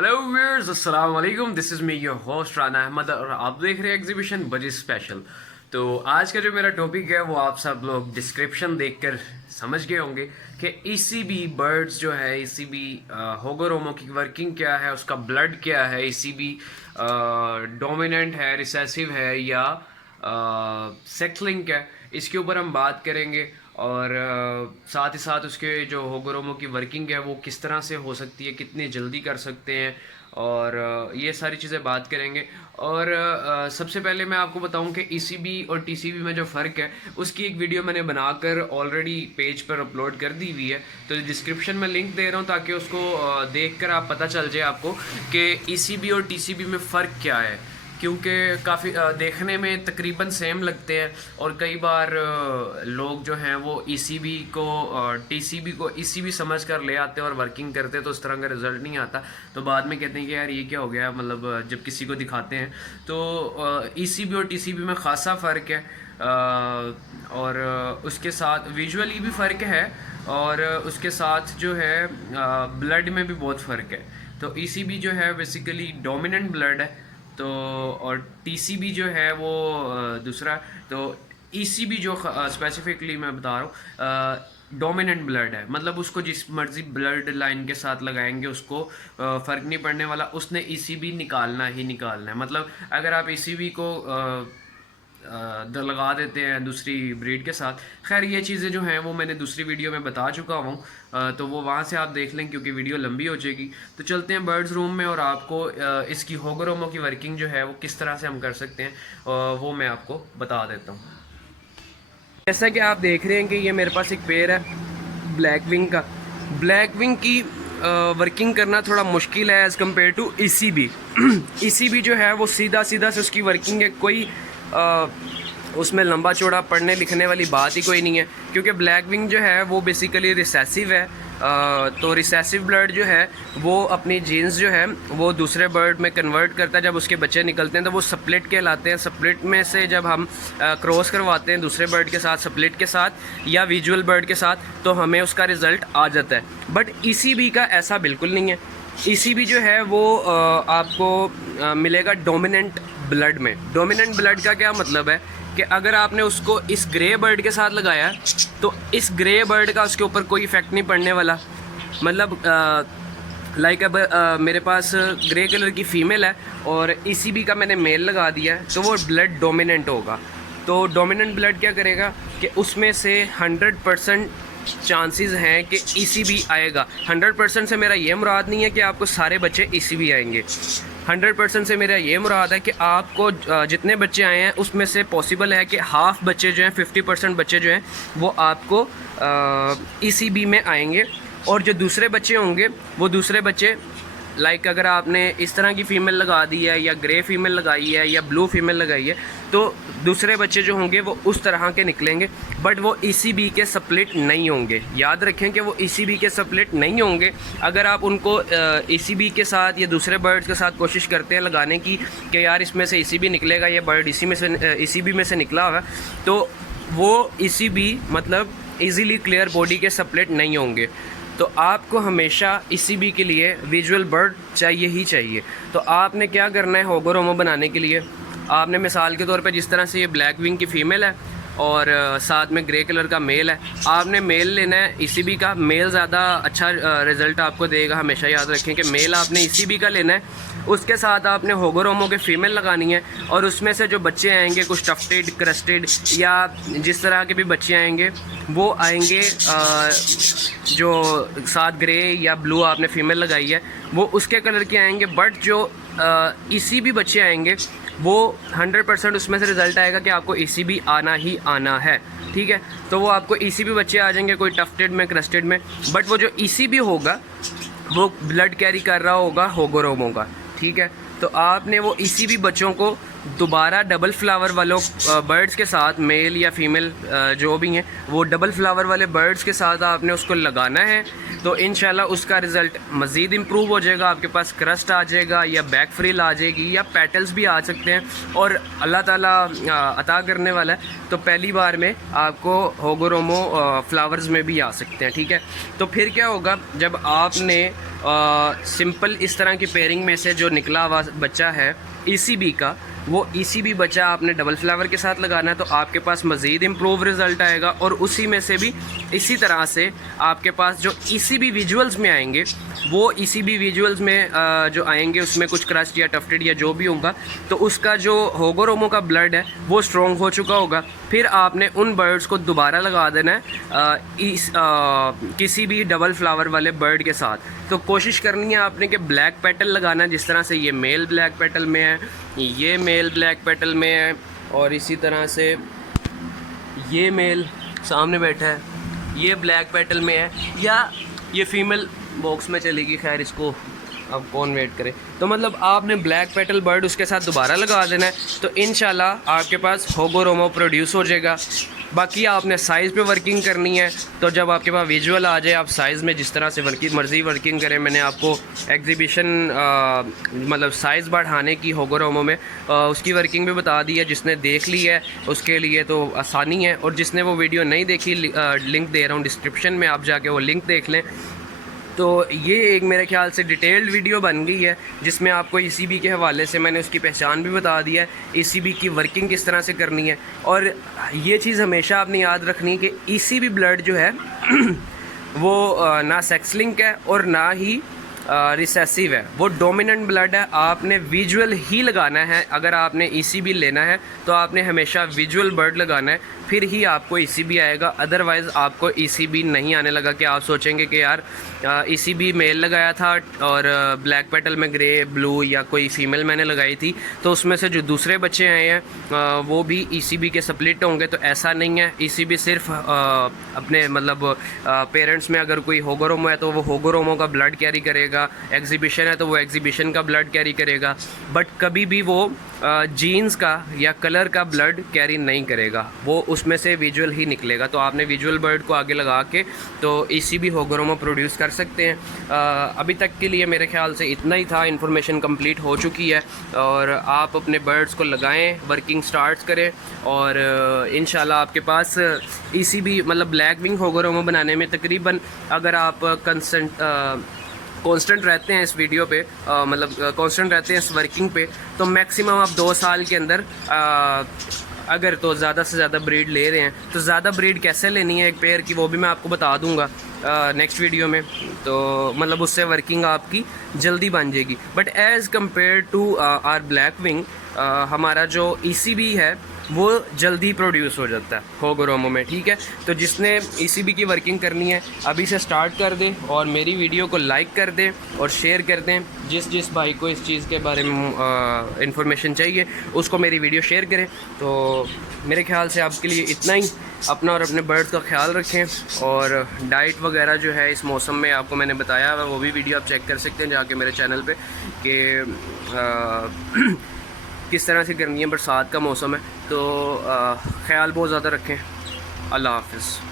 Hello viewers, अस्सलाम वालेकुम। This is me your host Rana Ahmad और आप देख रहे हैं एग्जीबिशन बजी स्पेशल। तो आज का जो मेरा टॉपिक है वो आप सब लोग डिस्क्रिप्शन देखकर समझ गए होंगे कि ईसीबी बर्ड्स जो है, ईसीबी होगोरोमो की वर्किंग क्या है, उसका ब्लड क्या है, ईसीबी डोमिनेंट है, रिसेसिव है या सेक्स लिंक है, इसके ऊपर हम बात करेंगे। और साथ ही साथ उसके जो होगोरोमो की वर्किंग है वो किस तरह से हो सकती है, कितनी जल्दी कर सकते हैं, और ये सारी चीज़ें बात करेंगे। और सबसे पहले मैं आपको बताऊं कि ईसीबी और टीसीबी में जो फ़र्क है उसकी एक वीडियो मैंने बनाकर ऑलरेडी पेज पर अपलोड कर दी हुई है, तो डिस्क्रिप्शन में लिंक दे रहा हूं ताकि उसको देखकर आप पता चल जाए आपको कि ईसीबी और टीसीबी में फ़र्क क्या है। क्योंकि काफ़ी देखने में तकरीबन सेम लगते हैं और कई बार लोग जो हैं वो ईसीबी को टीसीबी को ईसीबी समझ कर ले आते हैं और वर्किंग करते हैं, तो उस तरह का रिज़ल्ट नहीं आता। तो बाद में कहते हैं कि यार ये क्या हो गया, मतलब जब किसी को दिखाते हैं तो ईसीबी और टीसीबी में ख़ासा फ़र्क है। और उसके साथ विजुअली भी फ़र्क है, और उसके साथ जो है ब्लड में भी बहुत फ़र्क है। तो ईसीबी जो है बेसिकली डोमिनेंट ब्लड है, तो और टीसीबी जो है वो दूसरा। तो ईसीबी जो स्पेसिफिकली मैं बता रहा हूँ डोमिनेंट ब्लड है, मतलब उसको जिस मर्जी ब्लड लाइन के साथ लगाएंगे उसको फ़र्क नहीं पड़ने वाला, उसने ईसीबी निकालना ही निकालना है। मतलब अगर आप ईसीबी को लगा देते हैं दूसरी ब्रीड के साथ, खैर ये चीज़ें जो हैं वो मैंने दूसरी वीडियो में बता चुका हूँ, तो वो वहाँ से आप देख लें क्योंकि वीडियो लंबी हो जाएगी। तो चलते हैं बर्ड्स रूम में और आपको इसकी होगोरोमो की वर्किंग जो है वो किस तरह से हम कर सकते हैं वो मैं आपको बता देता हूँ। जैसा कि आप देख रहे हैं कि ये मेरे पास एक पेयर है ब्लैक विंग का। ब्लैक विंग की वर्किंग करना थोड़ा मुश्किल है as compare to ECB. ECB जो है वो सीधा सीधा से उसकी वर्किंग है, कोई उसमें लंबा चौड़ा पढ़ने लिखने वाली बात ही कोई नहीं है, क्योंकि ब्लैक विंग जो है वो बेसिकली रिसेसिव है। तो रिसेसिव ब्लड जो है वो अपनी जीन्स जो है वो दूसरे बर्ड में कन्वर्ट करता है। जब उसके बच्चे निकलते हैं तो वो स्प्लिट कहलाते हैं। स्प्लिट में से जब हम क्रॉस करवाते हैं दूसरे बर्ड के साथ, स्प्लिट के साथ या विजुअल बर्ड के साथ, तो हमें उसका रिज़ल्ट आ जाता है। बट ईसीबी का ऐसा बिल्कुल नहीं है। ईसीबी जो है वो आपको मिलेगा डोमिनेंट ब्लड में। डोमिनेंट ब्लड का क्या मतलब है कि अगर आपने उसको इस ग्रे बर्ड के साथ लगाया तो इस ग्रे बर्ड का उसके ऊपर कोई इफेक्ट नहीं पड़ने वाला। मतलब लाइक अब मेरे पास ग्रे कलर की फ़ीमेल है और ईसीबी का मैंने मेल लगा दिया है, तो वो ब्लड डोमिनेंट होगा। तो डोमिनेंट ब्लड क्या करेगा कि उसमें से 100% चांसेस हैं कि ईसीबी आएगा। 100% से मेरा ये मुराद नहीं है कि आपको सारे बच्चे ईसीबी आएंगे। 100% से मेरा ये मुराद है कि आपको जितने बच्चे आए हैं उसमें से पॉसिबल है कि हाफ़ बच्चे जो हैं, 50% बच्चे जो हैं वो आपको ईसीबी में आएंगे, और जो दूसरे बच्चे होंगे वो दूसरे बच्चे लाइक अगर आपने इस तरह की फ़ीमेल लगा दी है या ग्रे फीमेल लगाई है या ब्लू फीमेल लगाई है, तो दूसरे बच्चे जो होंगे वो उस तरह के निकलेंगे, बट वो ईसीबी के स्प्लिट नहीं होंगे। याद रखें कि वो ईसीबी के स्प्लिट नहीं होंगे। अगर आप उनको ईसीबी के साथ या दूसरे बर्ड्स के साथ कोशिश करते हैं लगाने की कि यार इसमें से ईसीबी निकलेगा, ये बर्ड ईसीबी में से निकला हुआ, तो वो ईसीबी मतलब ईजीली क्लियर बॉडी के स्प्लिट नहीं होंगे। तो आपको हमेशा ईसीबी के लिए विजुअल बर्ड चाहिए ही चाहिए। तो आपने क्या करना है होगोरोमो बनाने के लिए, आपने मिसाल के तौर पे जिस तरह से ये ब्लैक विंग की फ़ीमेल है और साथ में ग्रे कलर का मेल है, आपने मेल लेना है ईसीबी का। मेल ज़्यादा अच्छा रिज़ल्ट आपको देगा, हमेशा याद रखें कि मेल आपने ईसीबी का लेना है। उसके साथ आपने होगोरोमो के फ़ीमेल लगानी है, और उसमें से जो बच्चे आएंगे कुछ टफ्टेड, क्रस्टेड या जिस तरह के भी बच्चे आएंगे वो आएंगे जो साथ ग्रे या ब्लू आपने फ़ीमेल लगाई है वो उसके कलर के आएंगे। बट जो ईसीबी बच्चे आएंगे वो 100% उसमें से रिज़ल्ट आएगा कि आपको ईसीबी आना ही आना है। ठीक है, तो वो आपको ईसीबी बच्चे आ जाएंगे कोई टफ्टेड में, क्रस्टेड में, बट वो जो ईसीबी होगा वो ब्लड कैरी कर रहा होगा होगोरोमो का। ठीक है, तो आपने वो ईसीबी बच्चों को दोबारा डबल फ्लावर वालों बर्ड्स के साथ, मेल या फीमेल जो भी हैं, वो डबल फ्लावर वाले बर्ड्स के साथ आपने उसको लगाना है। तो इंशाल्लाह उसका रिज़ल्ट मज़ीद इम्प्रूव हो जाएगा। आपके पास क्रस्ट आ जाएगा या बैक फ्रिल आ जाएगी या पेटल्स भी आ सकते हैं, और अल्लाह ताला अता करने वाला है तो पहली बार में आपको होगोरोमो फ्लावर्स में भी आ सकते हैं। ठीक है, तो फिर क्या होगा, जब आपने सिंपल इस तरह की पेयरिंग में से जो निकला हुआ बच्चा है ECB का, वो ECB बच्चा आपने डबल फ्लावर के साथ लगाना है, तो आपके पास मज़ीद इम्प्रूव रिज़ल्ट आएगा। और उसी में से भी इसी तरह से आपके पास जो ECB विजुअल्स में आएंगे, वो ECB विजुअल्स में जो आएंगे उसमें कुछ क्रस्ट या टफ्टेड या जो भी होगा, तो उसका जो होगोरोमो का ब्लड है वो स्ट्रॉन्ग हो चुका होगा। फिर आपने उन बर्ड्स को दोबारा लगा देना है किसी भी डबल फ्लावर वाले बर्ड के साथ। तो कोशिश करनी है आपने कि ब्लैक पेटल लगाना, जिस तरह से ये मेल ब्लैक पेटल में है, ये मेल ब्लैक पेटल में है, और इसी तरह से ये मेल सामने बैठा है, ये ब्लैक पेटल में है, या ये फीमेल बॉक्स में चलेगी। खैर इसको अब कौन वेट करे। तो मतलब आपने ब्लैक पेटल बर्ड उसके साथ दोबारा लगा देना है, तो इंशाल्लाह आपके पास होगोरोमो प्रोड्यूस हो जाएगा। बाकी आपने साइज़ पे वर्किंग करनी है, तो जब आपके पास विजुअल आ जाए आप साइज़ में जिस तरह से मर्ज़ी वर्किंग करें। मैंने आपको एग्जीबिशन मतलब साइज़ बढ़ाने की होगोरोमो में उसकी वर्किंग भी बता दी है। जिसने देख ली है उसके लिए तो आसानी है, और जिसने वो वीडियो नहीं देखी लिंक दे रहा हूँ डिस्क्रिप्शन में, आप जाके वो लिंक देख लें। तो ये एक मेरे ख्याल से डिटेल्ड वीडियो बन गई है, जिसमें आपको ECB के हवाले से मैंने उसकी पहचान भी बता दी है, ECB की वर्किंग किस तरह से करनी है। और ये चीज़ हमेशा आपने याद रखनी है कि ECB ब्लड जो है वो ना सेक्स लिंक है और ना ही रिसेसिव है, वो डोमिनेंट ब्लड है। आपने विजुअल ही लगाना है। अगर आपने ECB लेना है तो आपने हमेशा विजुअल बर्ड लगाना है, फिर ही आपको ECB आएगा। अदरवाइज़ आपको ECB नहीं आने लगा कि आप सोचेंगे कि यार ECB मेल लगाया था और ब्लैक पेटल में ग्रे ब्लू या कोई फीमेल मैंने लगाई थी, तो उसमें से जो दूसरे बच्चे आए हैं वो भी ECB के स्प्लिट होंगे। तो ऐसा नहीं है। ECB सिर्फ अपने मतलब पेरेंट्स में अगर कोई होगोरोमो है तो वो होगोरोमो का ब्लड कैरी करेगा, एग्जीबिशन है तो वो एग्जीबिशन का ब्लड कैरी करेगा, बट कभी भी वो जीन्स का या कलर का ब्लड कैरी नहीं करेगा, वो उसमें से विजुअल ही निकलेगा। तो आपने विजुअल बर्ड को आगे लगा के तो ECB होगोरोमो प्रोड्यूस कर सकते हैं। अभी तक के लिए मेरे ख्याल से इतना ही था। इन्फॉर्मेशन कंप्लीट हो चुकी है, और आप अपने बर्ड्स को लगाएं, वर्किंग स्टार्ट करें, और इंशाल्लाह आपके पास ECB मतलब ब्लैक विंग होगोरोमो बनाने में तकरीबन, अगर आप कांस्टेंट रहते हैं इस वीडियो पे मतलब कांस्टेंट रहते हैं इस वर्किंग पे, तो मैक्सिमम आप 2 साल के अंदर अगर तो ज़्यादा से ज़्यादा ब्रीड ले रहे हैं, तो ज़्यादा ब्रीड कैसे लेनी है एक पेयर की, वो भी मैं आपको बता दूंगा नेक्स्ट वीडियो में। तो मतलब उससे वर्किंग आपकी जल्दी बन जाएगी। But as compare to our black wing, हमारा जो ECB है वो जल्दी प्रोड्यूस हो जाता है होगोरोमो में। ठीक है, तो जिसने ECB की वर्किंग करनी है अभी से स्टार्ट कर दे, और मेरी वीडियो को लाइक कर दें और शेयर कर दें। जिस भाई को इस चीज़ के बारे में इंफॉर्मेशन चाहिए उसको मेरी वीडियो शेयर करें। तो मेरे ख्याल से आपके लिए इतना ही। अपना और अपने बर्ड्स का ख्याल रखें, और डाइट वगैरह जो है इस मौसम में आपको मैंने बताया है, वो भी वीडियो आप चेक कर सकते हैं जाके मेरे चैनल पे कि किस तरह से करनी है। बरसात का मौसम है, तो ख्याल बहुत ज़्यादा रखें। अल्लाह हाफ़िज़।